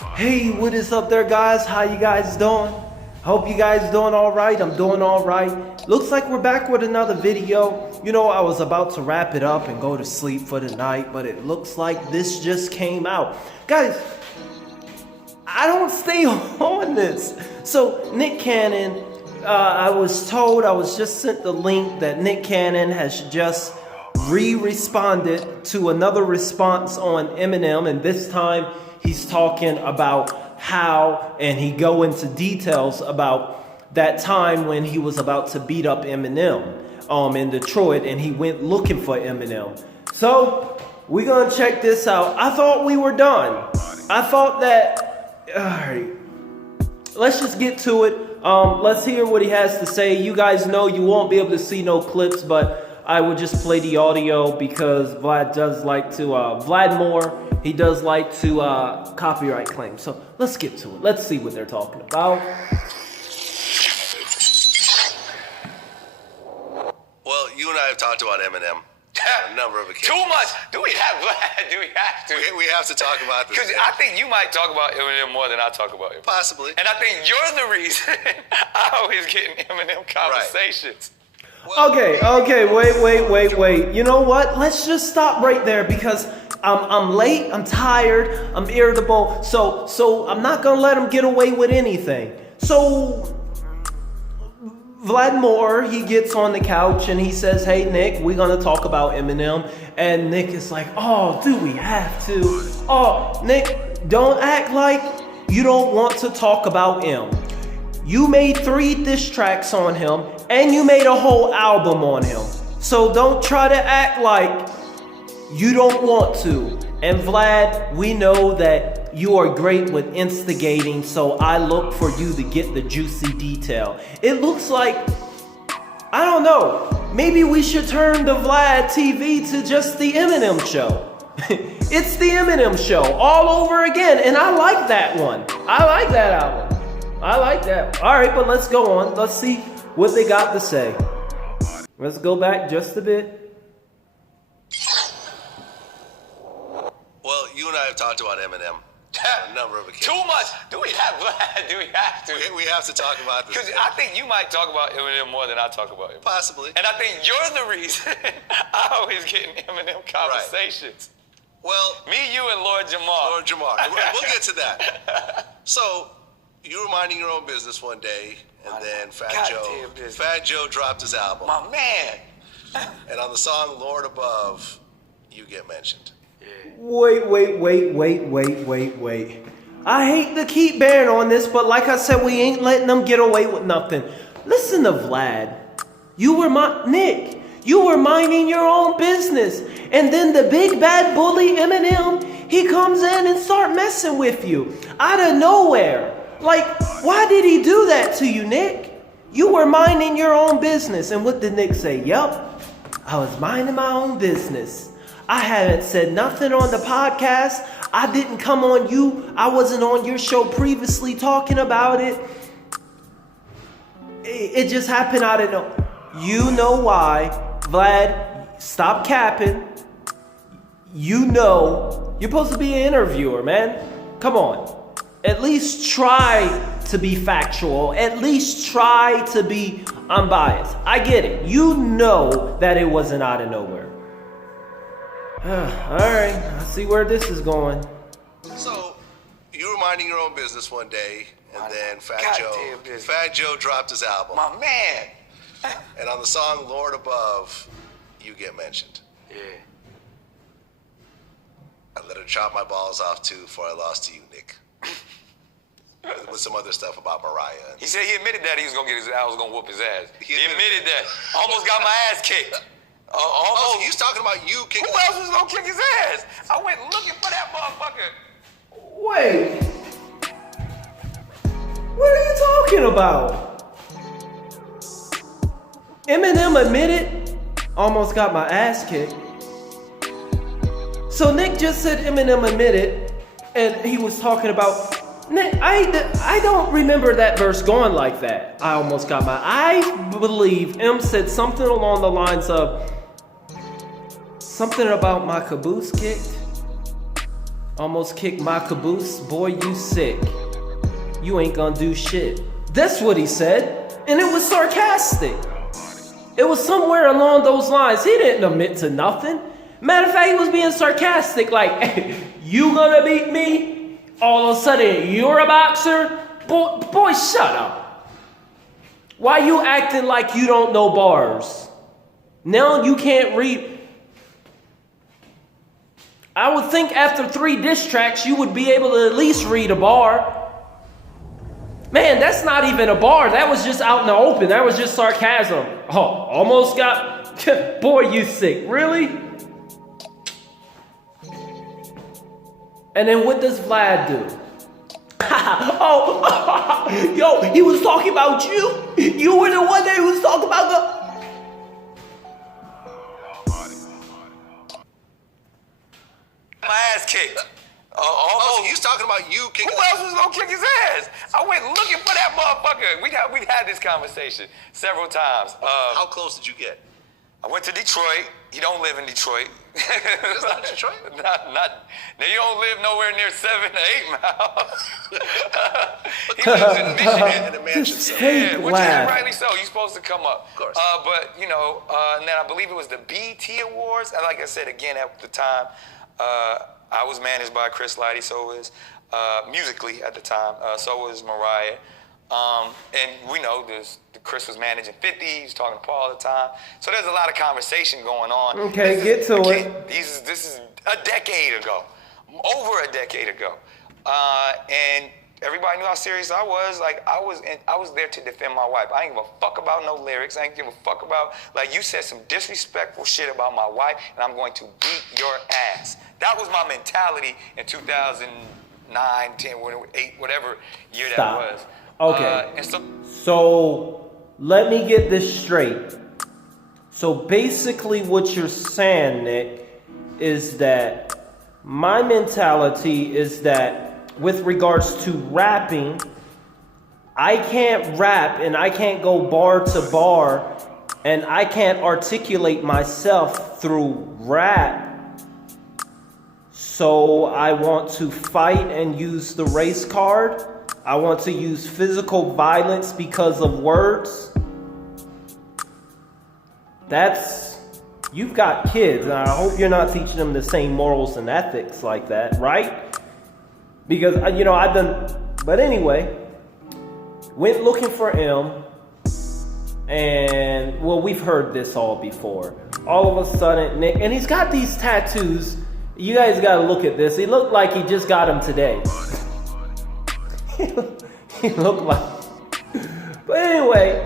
Hey, what is up there, guys? How you guys doing? Hope you guys doing all right. I'm doing all right. Looks like we're back with another video. You know, I was about to wrap it up and go to sleep for the night, but it looks like this just came out. Guys, I don't stay on this. So Nick Cannon, I was just sent the link that Nick Cannon has just responded to another response on Eminem, and this time he's talking about how, and he go into details about that time when he was about to beat up Eminem in Detroit, and he went looking for Eminem. So we're gonna check this out. I thought we were done. I thought that, all right, let's just get to it. Let's hear what he has to say. You guys know you won't be able to see no clips, but I would just play the audio because Vlad does like to, Vlad Moore, he does like to copyright claim. So let's get to it. Let's see what they're talking about. Well, you and I have talked about Eminem on a number of occasions. Too much. Do we have to? We have to talk about this. Because I think you might talk about Eminem more than I talk about him. Possibly. And I think you're the reason I always get in Eminem conversations. Right. Okay, wait. You know what? Let's just stop right there because I'm late, I'm tired, I'm irritable, so I'm not gonna let him get away with anything. So Vlad Moore, he gets on the couch and he says, hey Nick, we're gonna talk about Eminem. And Nick is like, oh, do we have to? Oh, Nick, don't act like you don't want to talk about him. You made 3 diss tracks on him, and you made a whole album on him. So don't try to act like you don't want to. And Vlad, we know that you are great with instigating, so I look for you to get the juicy detail. It looks like, I don't know, maybe we should turn the Vlad TV to just the Eminem show. It's the Eminem show all over again, and I like that one. I like that album. I like that. All right, but let's go on. Let's see what they got to say. Let's go back just a bit. Well, you and I have talked about Eminem on a number of occasions. Too much. Do we have to? We have to talk about this. Because I think you might talk about Eminem more than I talk about him. Possibly. And I think you're the reason I always get in Eminem conversations. Right. Well, me, you, and Lord Jamar. Lord Jamar. We'll get to that. So, you were minding your own business one day, and then Fat Joe dropped his album. My man. And on the song Lord Above, you get mentioned. Yeah. Wait. I hate to keep bearing on this, but like I said, we ain't letting them get away with nothing. Listen to Vlad. Nick, you were minding your own business. And then the big bad bully Eminem, he comes in and start messing with you out of nowhere. Like, why did he do that to you, Nick? You were minding your own business. And what did Nick say? Yup, I was minding my own business. I haven't said nothing on the podcast. I didn't come on you. I wasn't on your show previously talking about it. It just happened out of nowhere. You know why. Vlad, stop capping. You know, you're supposed to be an interviewer, man. Come on. At least try to be factual. At least try to be unbiased. I get it. You know that it wasn't out of nowhere. All right. I see where this is going. So, you were minding your own business one day, and then Fat Joe dropped his album. My man. And on the song Lord Above, you get mentioned. Yeah. I let her chop my balls off too before I lost to you, Nick. With some other stuff about Mariah. He said he admitted that he was gonna whoop his ass. He admitted that. Almost got my ass kicked. Oh, so he's talking about you kicking. Who else was gonna kick his ass? I went looking for that motherfucker. Wait. What are you talking about? Eminem admitted, almost got my ass kicked. So Nick just said Eminem admitted, and he was talking about. Nick, I don't remember that verse going like that. I almost got my. I believe M said something along the lines of something about my caboose kicked. Almost kicked my caboose. Boy, you sick. You ain't gonna do shit. That's what he said. And it was sarcastic. It was somewhere along those lines. He didn't admit to nothing. Matter of fact, he was being sarcastic. Like, hey, you gonna beat me? All of a sudden, you're a boxer? Boy, shut up. Why you acting like you don't know bars? Now you can't read. I would think after 3 diss tracks, you would be able to at least read a bar. Man, that's not even a bar. That was just out in the open. That was just sarcasm. Oh, almost got... Boy, you sick. Really? And then what does Vlad do? Oh, yo, he was talking about you? You were the one that he was talking about the... My ass kicked. Oh, he's talking about you kicking. Who else was gonna kick his ass? I went looking for that motherfucker. We've had this conversation several times. How close did you get? I went to Detroit. He don't live in Detroit. It's not Detroit? Not. Now you don't live nowhere near 7 to 8 miles. He lives in Michigan in a mansion. Fake Which laugh. is rightly so. You're supposed to come up. Of course. But and then I believe it was the BET Awards. And like I said again at the time, I was managed by Chris Lighty, so was musically at the time. So was Mariah. And we know Chris was managing 50, he was talking to Paul at the time. So there's a lot of conversation going on. Okay, get to it. This is a decade ago, over a decade ago. And everybody knew how serious I was. Like, I was there to defend my wife. I ain't give a fuck about no lyrics. I ain't give a fuck about, like, you said some disrespectful shit about my wife, and I'm going to beat your ass. That was my mentality in 2009, 10, 8, whatever year Stop. that was. Okay. So let me get this straight. So basically what you're saying, Nick, is that my mentality is that with regards to rapping, I can't rap and I can't go bar to bar and I can't articulate myself through rap. So I want to fight and use the race card. I want to use physical violence because of words. You've got kids, and I hope you're not teaching them the same morals and ethics like that, right? Because, I've done, but anyway, went looking for M, and, well, we've heard this all before. All of a sudden, Nick, and he's got these tattoos. You guys got to look at this. He looked like he just got them today. He looked like, but anyway,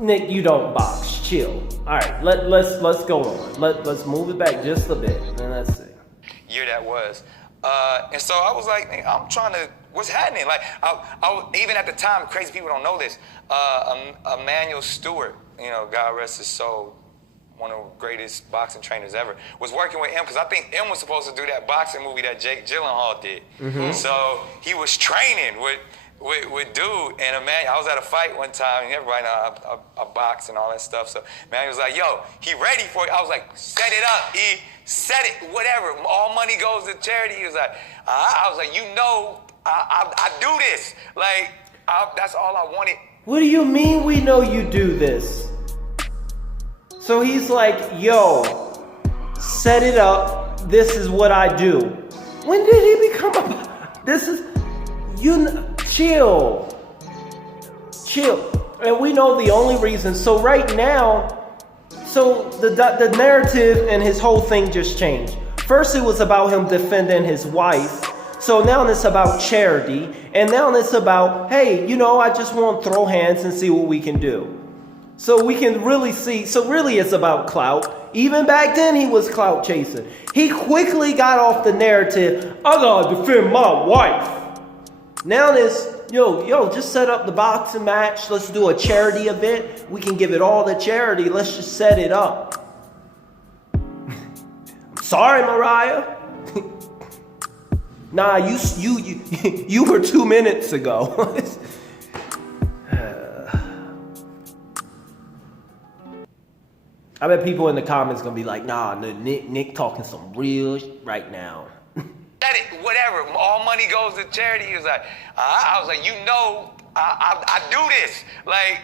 Nick, you don't box. Chill. All right, let's go on. Let's move it back just a bit, and let's see. Year that was, and so I was like, I'm trying to. What's happening? Like, I even at the time, crazy people don't know this. Emmanuel Stewart, God rest his soul, one of the greatest boxing trainers ever, was working with M because I think M was supposed to do that boxing movie that Jake Gyllenhaal did. Mm-hmm. So he was training with dude and Emmanuel. I was at a fight one time and everybody know I box and all that stuff. So Emmanuel was like, yo, he ready for it. I was like, set it up, E. Set it, whatever. All money goes to charity. He was like, I was like, I do this. Like, that's all I wanted. What do you mean we know you do this? So he's like, yo, set it up. This is what I do. When did he become chill. And we know the only reason. So right now, the narrative and his whole thing just changed. First, it was about him defending his wife. So now it's about charity. And now it's about, hey, I just want to throw hands and see what we can do. So we can really see, so really it's about clout. Even back then he was clout chasing. He quickly got off the narrative, I gotta defend my wife. Now this, just set up the boxing match. Let's do a charity event. We can give it all to charity. Let's just set it up. I'm sorry, Mariah. Nah, you were 2 minutes ago. I bet people in the comments gonna be like, nah, Nick talking some real right now. Whatever, all money goes to charity. He was like, I was like, you know, I do this. Like,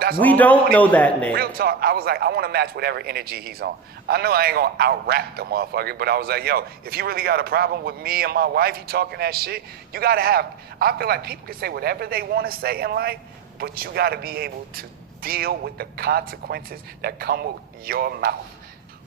that's We all don't know that, Nick. Real talk, I was like, I want to match whatever energy he's on. I know I ain't gonna out-rap the motherfucker, but I was like, yo, if you really got a problem with me and my wife, you talking that shit, you gotta have, I feel like people can say whatever they want to say in life, but you gotta be able to deal with the consequences that come with your mouth.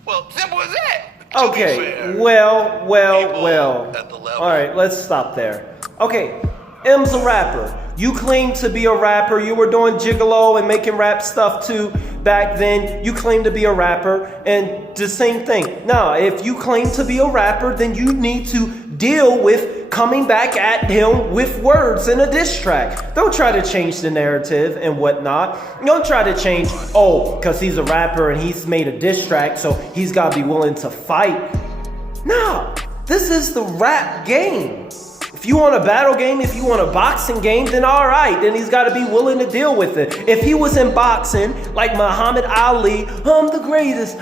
Well, simple as that. Okay, fair, well. at the level. All right, let's stop there. Okay, M's a rapper. You claim to be a rapper. You were doing gigolo and making rap stuff too back then. You claim to be a rapper, and the same thing. Now, if you claim to be a rapper, then you need to deal with coming back at him with words in a diss track. Don't try to change the narrative and whatnot. Don't try to change, because he's a rapper and he's made a diss track, so he's got to be willing to fight. No, this is the rap game. If you want a battle game, if you want a boxing game, then all right, then he's got to be willing to deal with it. If he was in boxing, like Muhammad Ali, I'm the greatest,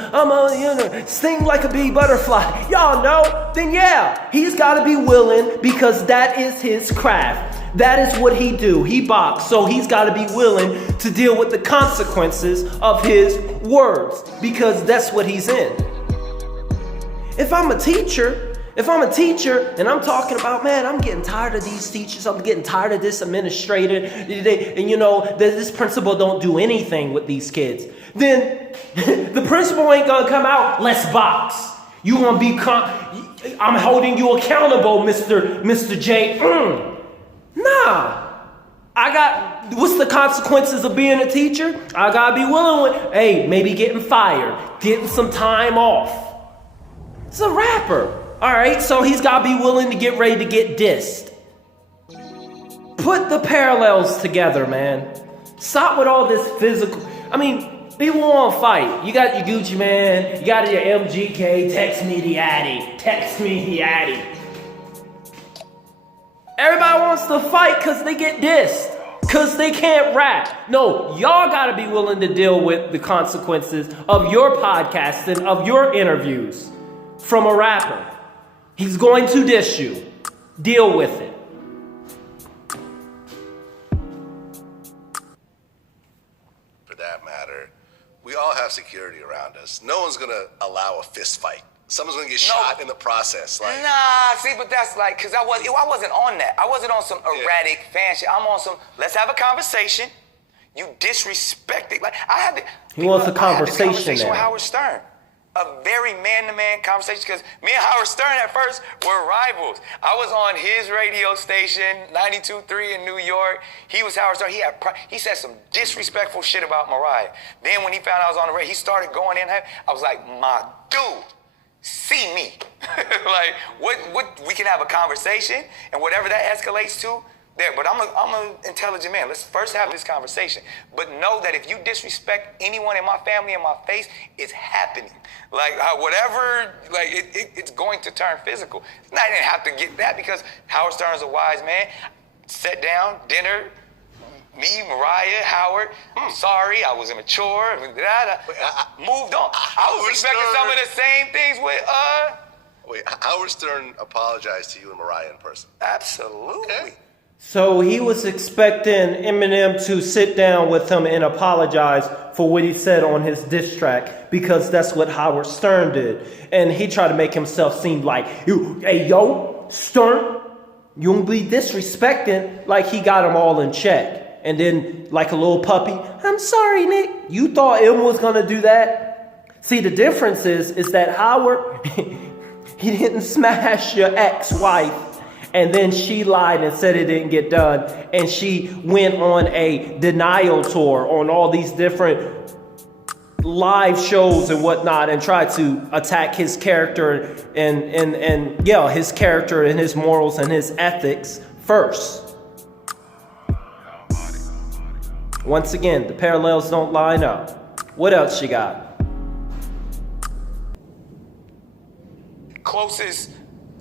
sting like a bee butterfly, y'all know, then yeah, he's got to be willing because that is his craft. That is what he do. He box, so he's got to be willing to deal with the consequences of his words because that's what he's in. If I'm a teacher and I'm talking about, man, I'm getting tired of these teachers, I'm getting tired of this administrator, and this principal don't do anything with these kids, then the principal ain't gonna come out, let's box. You gonna be, I'm holding you accountable, Mr. J. Nah. What's the consequences of being a teacher? I gotta be willing with, maybe getting fired, getting some time off. It's a rapper. All right, so he's got to be willing to get ready to get dissed. Put the parallels together, man. Stop with all this physical. I mean, people want to fight. You got your Gucci man, you got your MGK, text me the addy. Everybody wants to fight because they get dissed, because they can't rap. No, y'all got to be willing to deal with the consequences of your podcasting, of your interviews from a rapper. He's going to diss you. Deal with it. For that matter, we all have security around us. No one's gonna allow a fist fight. Someone's gonna get shot in the process. Like, nah, see, but that's like, cause I wasn't on that. I wasn't on some erratic fan shit. I'm on some, let's have a conversation. You disrespect it. Like, he wants a conversation I had this conversation there. with Howard Stern. A very man-to-man conversation, because me and Howard Stern at first were rivals. I was on his radio station, 92.3 in New York. He was Howard Stern. He said some disrespectful shit about Mariah. Then when he found out I was on the radio, he started going in. I was like, my dude, see me. Like, what? We can have a conversation, and whatever that escalates to, there. But I'm an intelligent man. Let's first have this conversation. But know that if you disrespect anyone in my family in my face, it's happening. Like, whatever, like, it's going to turn physical. I didn't have to get that because Howard Stern's a wise man. Sat down, dinner, me, Mariah, Howard. I'm sorry, I was immature. Moved on. I was expecting some of the same things with, Wait, Howard Stern apologized to you and Mariah in person? Absolutely. Okay. So he was expecting Eminem to sit down with him and apologize for what he said on his diss track, because that's what Howard Stern did. And he tried to make himself seem like, hey, yo, Stern, you don't be disrespecting, like he got him all in check. And then, like a little puppy, I'm sorry, Nick. You thought M was going to do that? See, the difference is that Howard, he didn't smash your ex-wife. And then she lied and said it didn't get done. And she went on a denial tour on all these different live shows and whatnot and tried to attack his character and his character and his morals and his ethics first. Once again, the parallels don't line up. What else you got? Closest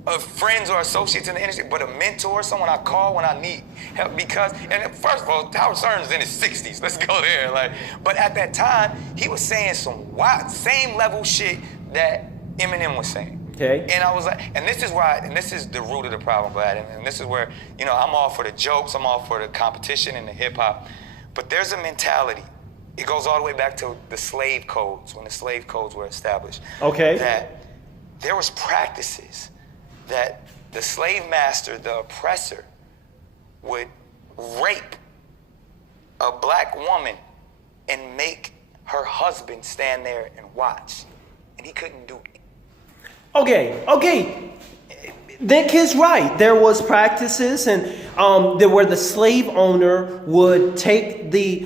of friends or associates in the industry, but a mentor, someone I call when I need help. Because, and first of all, Howard Stern's in his 60s. Let's go there. Like, but at that time, he was saying some wild, same level shit that Eminem was saying. Okay. And I was like, and this is why, and this is the root of the problem, Vlad. And this is where, you know, I'm all for the jokes, I'm all for the competition and the hip hop. But there's a mentality. It goes all the way back to the slave codes, when the slave codes were established. Okay. That there was practices that the slave master, the oppressor, would rape a black woman and make her husband stand there and watch. And he couldn't do it. Okay. Nick is right. There was practices, and there where the slave owner would take the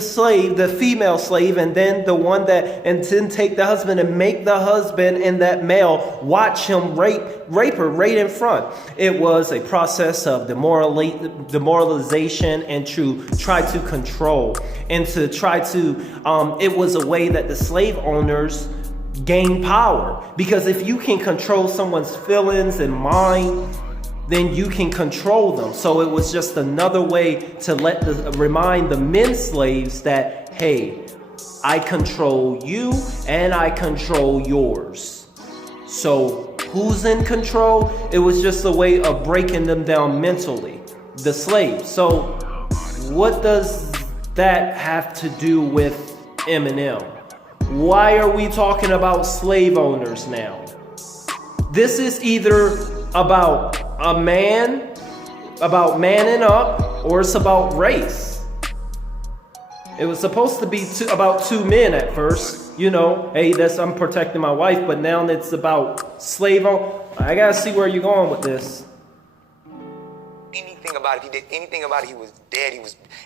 slave, the female slave, and then then take the husband and make the husband and that male watch him rape her right in front. It was a process of demoralization and to try to control and to try to. It was a way that the slave owners gain power, because if you can control someone's feelings and mind, then you can control them. So it was just another way to remind the men slaves that, hey, I control you and I control yours. So who's in control? It was just a way of breaking them down mentally, the slaves. So what does that have to do with Eminem? Why are we talking about slave owners now? This is either about manning up, or it's about race. It was supposed to be about two men at first. You know, hey, I'm protecting my wife, but now it's about slave owners. I gotta see where you're going with this. Anything about it, he did anything about it, he was dead.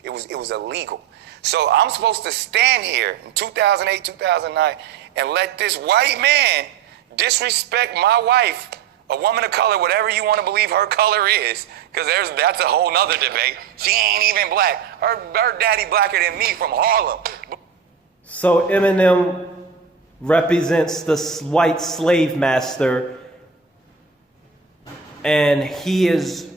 It was illegal. So I'm supposed to stand here in 2008, 2009, and let this white man disrespect my wife, a woman of color, whatever you want to believe her color is, because that's a whole nother debate. She ain't even black. Her daddy blacker than me from Harlem. So Eminem represents the white slave master, and he is...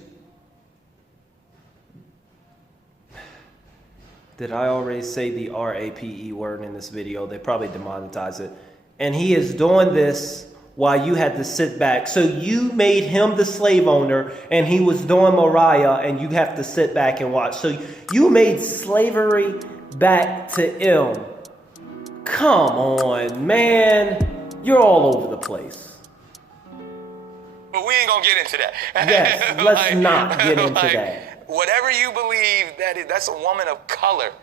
Did I already say the RAPE word in this video? They probably demonetize it. And he is doing this while you had to sit back. So you made him the slave owner, and he was doing Mariah, and you have to sit back and watch. So you made slavery back to M. Come on, man. You're all over the place. But we ain't gonna get into that. Yes, let's not get into that. Whatever you believe, that's a woman of color.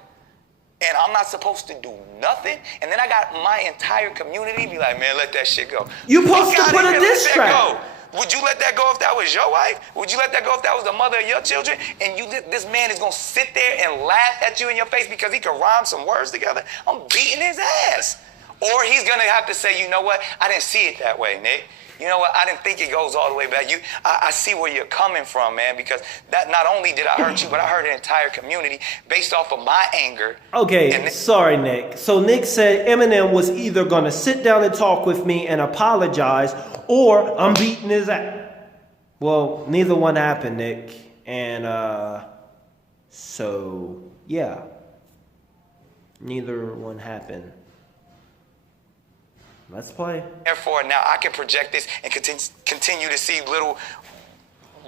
And I'm not supposed to do nothing. And then I got my entire community be like, man, let that shit go. You supposed to put a diss track. Would you let that go if that was your wife? Would you let that go if that was the mother of your children? And this man is gonna sit there and laugh at you in your face because he can rhyme some words together? I'm beating his ass. Or he's gonna have to say, you know what? I didn't see it that way, Nick. You know what? I didn't think it goes all the way back. I see where you're coming from, man, because that not only did I hurt you, but I hurt an entire community based off of my anger. Okay, sorry, Nick. So Nick said Eminem was either going to sit down and talk with me and apologize, or I'm beating his ass. Well, neither one happened, Nick. And so, yeah. Neither one happened. Let's play. Therefore, now I can project this and continue to see little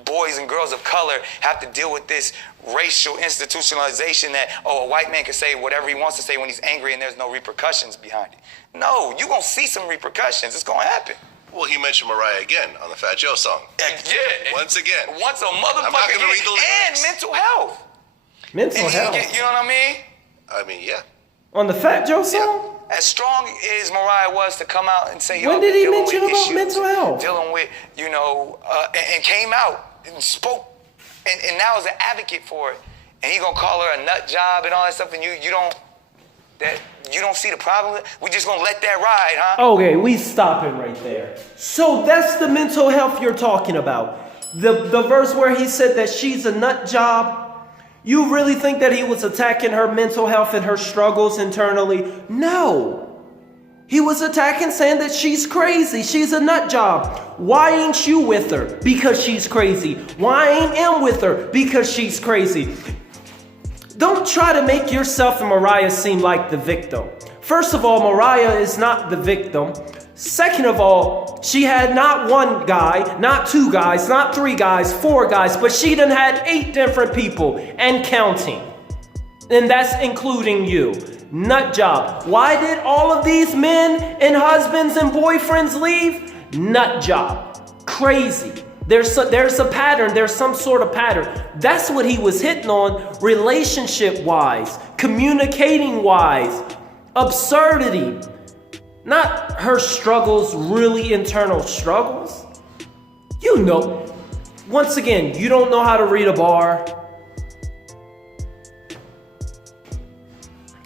boys and girls of color have to deal with this racial institutionalization that, a white man can say whatever he wants to say when he's angry and there's no repercussions behind it. No, you're going to see some repercussions. It's going to happen. Well, he mentioned Mariah again on the Fat Joe song. Yeah. Once again. Once a motherfucker. I'm not going to read the lyrics. And mental health. Mental health. You know what I mean? I mean, yeah. On the Fat Joe song? Yeah. As strong as Mariah was to come out and say, when did he mention about mental health? Dealing with, and came out and spoke, and now is an advocate for it. And he gonna call her a nut job and all that stuff, and you don't see the problem. We just gonna let that ride, huh? Okay, we stopping right there. So that's the mental health you're talking about. The verse where he said that she's a nut job. You really think that he was attacking her mental health and her struggles internally? No. He was attacking, saying that she's crazy. She's a nut job. Why ain't you with her? Because she's crazy. Why ain't Em with her? Because she's crazy. Don't try to make yourself and Mariah seem like the victim. First of all, Mariah is not the victim. Second of all, she had not one guy, not two guys, not three guys, four guys, but she done had 8 different people and counting. And that's including you. Nut job. Why did all of these men and husbands and boyfriends leave? Nut job. Crazy. There's a pattern. There's some sort of pattern. That's what he was hitting on, relationship-wise, communicating-wise, absurdity. Not her struggles, really internal struggles. You know. Once again, you don't know how to read a bar.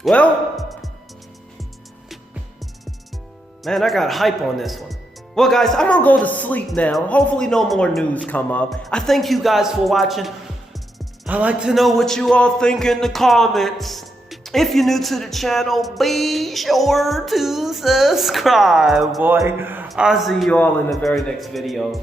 Well, man, I got hype on this one. Well, guys, I'm gonna go to sleep now. Hopefully no more news come up. I thank you guys for watching. I like to know what you all think in the comments. If you're new to the channel, be sure to subscribe, boy. I'll see you all in the very next video.